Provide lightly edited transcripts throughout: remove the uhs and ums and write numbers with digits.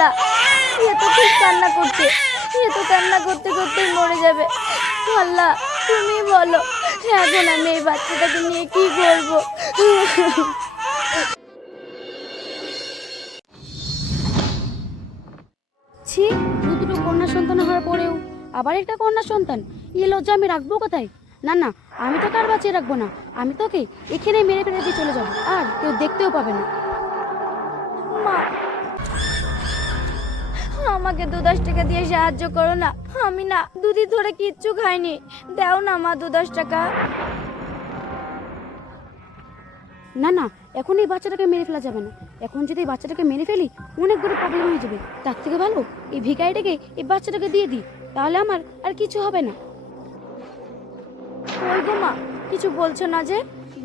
আল্লাহ, এ তো খুব কান্না করছে, এ তো কান্না করতে করতেই মরে যাবে। আল্লাহ তুমি বলো, এখন আমি এই বাচ্চাটাকে নিয়ে কি করব? ছি, দুটো কন্যা সন্তান হওয়ার পরেও আবার একটা কন্যা সন্তান, এই লজ্জা আমি রাখবো কোথায়? না না, আমি তোকে আর বাঁচিয়ে রাখবো না, আমি তোকে এখানে মেরে ফেলে দিয়ে চলে যাবো, আর কেউ দেখতেও পাবে না। মা, আমাকে 2-10 টাকা দিয়ে সাহায্য করো না, আমি না দুদিন ধরে কিচ্ছু খাইনি, দাও না মা 2-10 টাকা। না না, এখন এই বাচ্চাটাকে মেরে ফেলা যাবে না, এখন যদি এই বাচ্চাটাকে মেরে ফেলি অনেক বড় প্রবলেম হয়ে যাবে, তার থেকে ভালো এই ভিখারিটাকে এই বাচ্চাটাকে দিয়ে দিই, তাহলে আমার আর কিছু হবে না। ওই গো মা, কিছু বলছো না যে?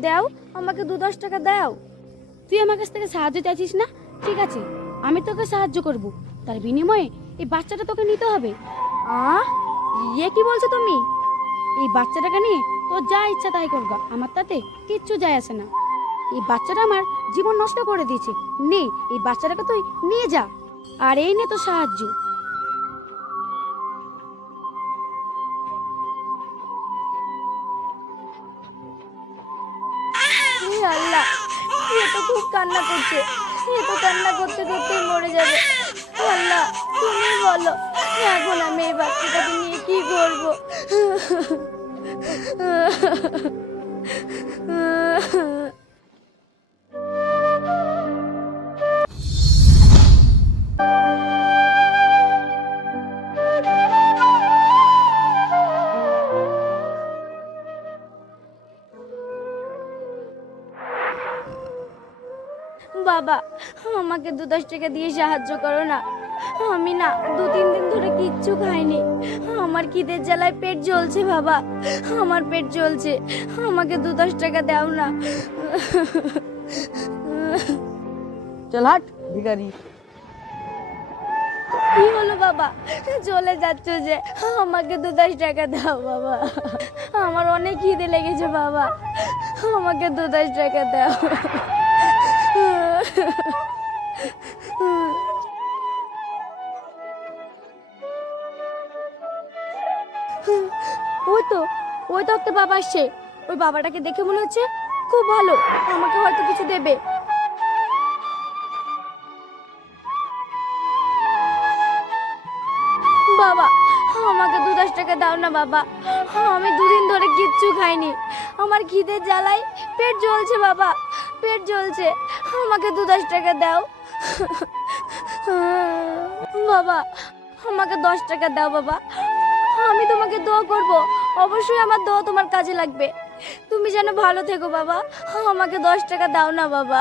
দাও, আমাকে 2-10 টাকা দাও। তুই আমার কাছ থেকে সাহায্য চাইছিস না, ঠিক আছে আমি তোকে সাহায্য করব, তার বিনিময়ে এই বাচ্চাটা তোকে নিতে হবে। ইয়ে কি বলছো তুমি? এই বাচ্চাটাকে নিয়ে তোর যা ইচ্ছা তাই করবা, আমার তাতে কিচ্ছু যায় আসে না। এই বাচ্চাটা আমার জীবন নষ্ট করে দিয়েছে, নে এই বাচ্চাটাকে তুই নিয়ে যা, আর এই নে তো সাহায্য। হে আল্লাহ, এ তো খুব কান্না করছে, এ তো কান্না করতে করতেই মরে যাবে। আল্লাহ তুমি বলো, এখন আমি এই বাচ্চাটাকে নিয়ে কি করব? বাবা, আমাকে 2-10 টাকা দিয়ে সাহায্য করো না, আমি না 2-3 দিন ধরে কিচ্ছু খাইনি, আমার খিদের জ্বালায় পেট জ্বলছে বাবা, আমার পেট জ্বলছে, আমাকে 2-10 টাকা দাও না। চল হাট ভিখারি। কি হলো বাবা, চলে যাচ্ছ যে? আমাকে 2-10 টাকা দাও বাবা, আমার অনেক খিদে লেগেছে বাবা, আমাকে 2-10 টাকা দাও। ওই তো, ওই তো একটা বাবা আসছে, ওই বাবাটাকে দেখে মনে হচ্ছে খুব ভালো, আমাকে হয়তো কিছু দেবে। বাবা, আমাকে 2-10 টাকা দাও না বাবা, আমি 2 দিন ধরে কিচ্ছু খাইনি, আমার খিদের জ্বালায় পেট জ্বলছে বাবা, পেট জ্বলছে, আমাকে 2-10 টাকা দাও। বাবা, আমাকে 10 টাকা দাও বাবা, আমি তোমাকে দোয়া করব, অবশ্যই আমার দোয়া তোমার কাজে লাগবে, তুমি যেন ভালো থেকো বাবা, আমাকে 10 টাকা দাও না বাবা।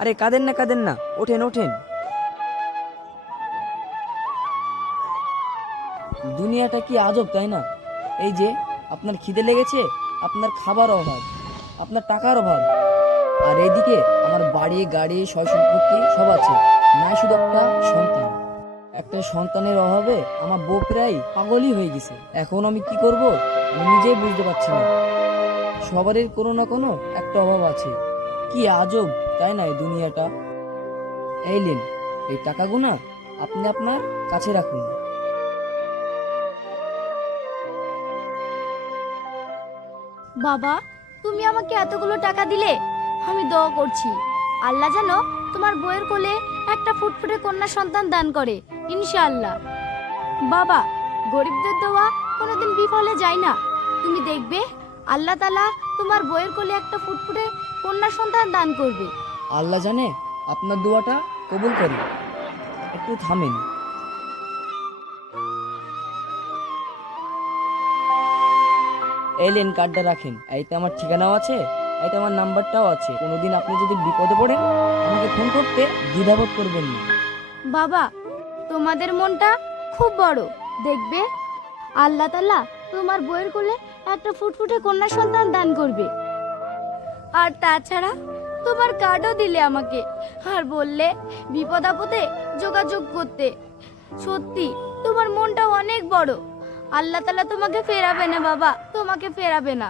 আরে কাঁদেন না কাঁদেন না, ওঠেন ওঠেন। দুনিয়াটা কি আজব তাই না? এই যে আপনার খিদে লেগেছে, আপনার খাবার অভাব, আপনার টাকার অভাব, আর এইদিকে আমার বাড়ি গাড়ি সয় সম্পত্তি সব আছে, নাই শুধু একটা সন্তান। একটা সন্তানের অভাবে আমার বউ প্রায় পাগলই হয়ে গেছে, এখন আমি কি করব আমি নিজেই বুঝতে পারছি না। সবারই কোনো না কোনো একটা অভাব আছে, কি আজব তাই না এই দুনিয়াটা। এই নিন, এই টাকাগুনা আপনি আপনার কাছে রাখুন। বাবা, তুমি আমাকে এতগুলো টাকা দিলে, আমি দোয়া করছি আল্লাহ যেন তোমার বউয়ের কোলে একটা ফুটফুটে কন্যা সন্তান দান করে, ইনশাআল্লাহ। বাবা, গরিবদের দোয়া কোনোদিন বিফলে যায় না, তুমি দেখবে আল্লাহ তাআলা তোমার বউয়ের কোলে একটা ফুটফুটে কন্যা সন্তান দান করবে। আল্লাহ জানে আপনার দোয়াটা কবুল করে। একটু থামেন। এই লেন কার্ডটা রাখেন, এইতে আমার ঠিকানাও আছে, এইতে আমার নাম্বারটাও আছে, কোনোদিন আপনি যদি বিপদে পড়েন আমাকে ফোন করতে দ্বিধাবোধ করবেন না। বাবা, তোমাদের মনটা খুব বড়, দেখবে আল্লাহ তাআলা তোমার বউয়ের কোলে একটা ফুটফুটে কন্যা সন্তান দান করবে। আর তাছাড়া তোমার কার্ডও দিলে আমাকে, আর বললে বিপদ আপদে যোগাযোগ করতে, সত্যি তোমার মনটা অনেক বড়, আল্লাহ তাআলা তোমাকে ফেরাবে না বাবা, তোমাকে ফেরাবে না।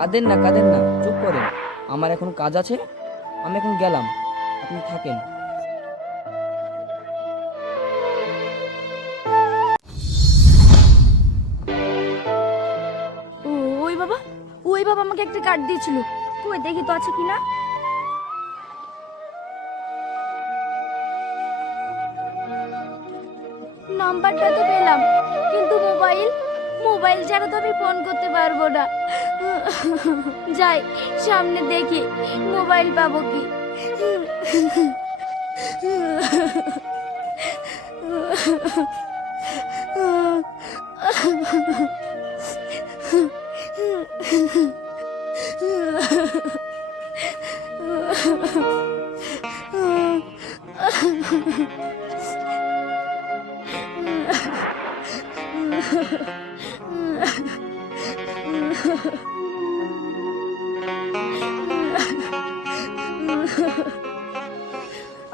কাঁদেন না, কাঁদেন না, চুপ করেন। আমার এখন কাজ আছে, আমি এখন গেলাম, আপনি থাকেন। ওই বাবা, ওই বাবা আমাকে একটা কার্ড দিয়েছিল, কই দেখি তো আছে কিনা। নাম্বারটা তো পেলাম, কিন্তু মোবাইল ছাড়া তো আমি ফোন করতে পারবো না। যাই সামনে দেখি মোবাইল পাবো কি।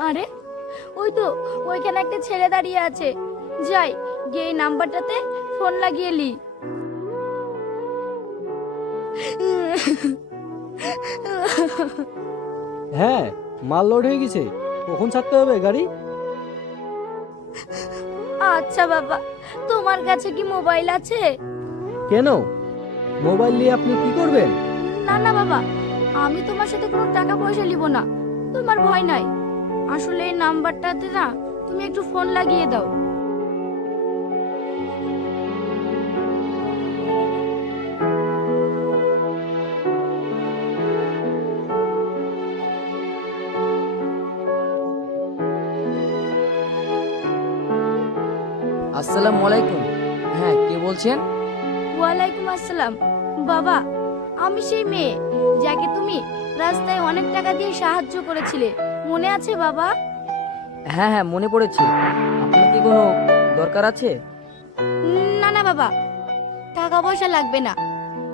আরে ওই তো, ওইখানে একটা ছেলে দাঁড়িয়ে আছে। যাই গিয়ে এই নাম্বারটাতে ফোন লাগিয়ে লি। হ্যাঁ, মাল লোড হয়ে গেছে। কখন ছাড়তে হবে গাড়ি? আচ্ছা বাবা, তোমার কাছে কি মোবাইল আছে? কেন, মোবাইল নিয়ে আপনি কি করবেন? না না বাবা, আমি তোমার সাথে কোনো টাকা পয়সা নিব না, তোমার ভয় নাই। আসলে এই নাম্বারটাতে না তুমি একটু ফোন লাগিয়ে দাও। আসসালামু আলাইকুম। হ্যাঁ, কে বলছেন? ওয়ালাইকুম আসসালাম। বাবা, আমি সেই মেয়ে যাকে তুমি রাস্তায় অনেক টাকা দিয়ে সাহায্য করেছিলে, মনে আছে বাবা? হ্যাঁ হ্যাঁ, মনে পড়েছে। আপনার কি কোনো দরকার আছে? না না বাবা, টাকা পয়সা লাগবে না।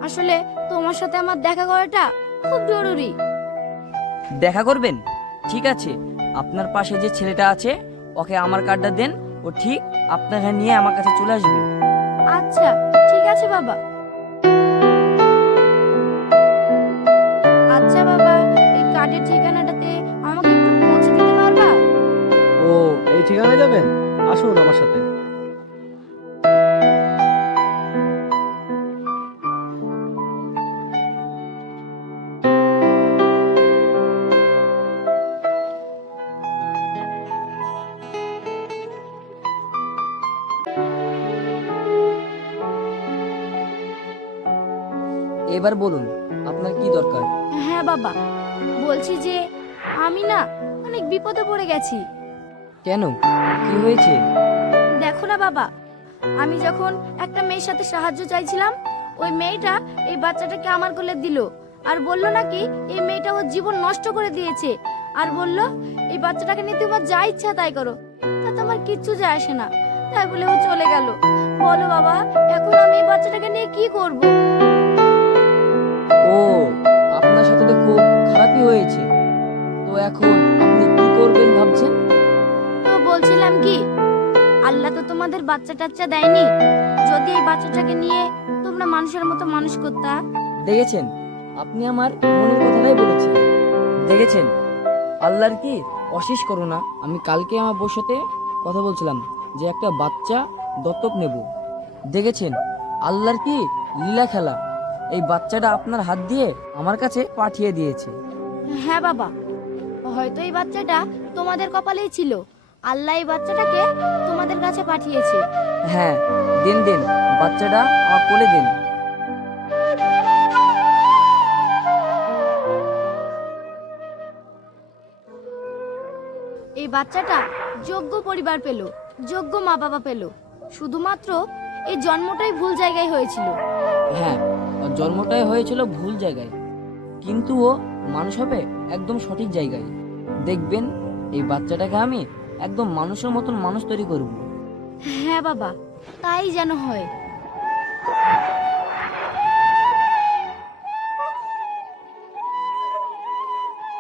আসলে তোমার সাথে আমার দেখা করাটা খুব জরুরি। দেখা করবেন? ঠিক আছে, আপনার পাশে যে ছেলেটা আছে ওকে আমার কার্ডটা দেন, ও ঠিক আপনাকে নিয়ে আমার কাছে চলে আসবে। আচ্ছা ঠিক আছে বাবা। আচ্ছা বাবা, এই কার্ডের ঠিকানাটাতে আমাকে একটু পৌঁছে দিতে পারবা? ও, এই ঠিকানায় যাবেন? আসুন আমার সাথে। এবার বলুন, আপনার কি দরকার? হ্যাঁ বাবা, বলছি যে আমি না অনেক বিপদে পড়ে গেছি। কেন, কি হয়েছে? দেখো না বাবা, আমি যখন একটা মেয়ের সাথে সাহায্য চাইছিলাম, ওই মেয়েটা এই বাচ্চাটাকে আমার কোলে দিল আর বলল নাকি এই মেয়েটা ওর জীবন নষ্ট করে দিয়েছে, আর বলল এই বাচ্চাটাকে নিয়ে তোমার যা ইচ্ছা তাই করো। তাতে আমার কিচ্ছু যায় আসে না, তাই বলে ও চলে গেল। বলো বাবা, এখন আমি এই বাচ্চাটাকে নিয়ে কি করব? ও, আপনার সাথে তো খুব খারাপই হয়েছে। তো এখন আপনি কি করবেন ভাবছেন? তো বলছিলাম কি, আল্লাহ তো তোমাদের বাচ্চা টাচ্চা দেয়নি, যদি এই বাচ্চাটাকে নিয়ে তোমরা মানুষের মতো মানুষ করতা। দেখেছেন, আপনি আমার মনের কথাটাই বলেছেন। দেখেছেন, আল্লাহর কি অশেষ করুণা। আমি কালকে আমার বউর সাথে কথা বলছিলাম যে একটা বাচ্চা দত্তক নেব। দেখেছেন, আল্লাহর কি লীলা খেলা। এই বাচ্চাটা আপনার হাত দিয়ে আমার কাছে পাঠিয়ে দিয়েছে। হ্যাঁ বাবা, হয়তো এই বাচ্চাটা তোমাদের কপালেই ছিল, আল্লাহ এই বাচ্চাটাকে তোমাদের কাছে পাঠিয়েছে। হ্যাঁ, দেন দেন, বাচ্চাটা আমার কোলে দেন। এই বাচ্চাটা যোগ্য পরিবার পেল, যোগ্য মা বাবা পেল, শুধুমাত্র এই জন্মটাই ভুল জায়গায় হয়েছিল। হ্যাঁ, ওর জন্মটাই হয়েছিল ভুল জায়গায়, কিন্তু ও মানুষ হবে একদম সঠিক জায়গায়। দেখবেন, এই বাচ্চাটাকে আমি একদম মানুষের মতন মানুষ তৈরি করব। হ্যাঁ বাবা, তাই যেন হয়।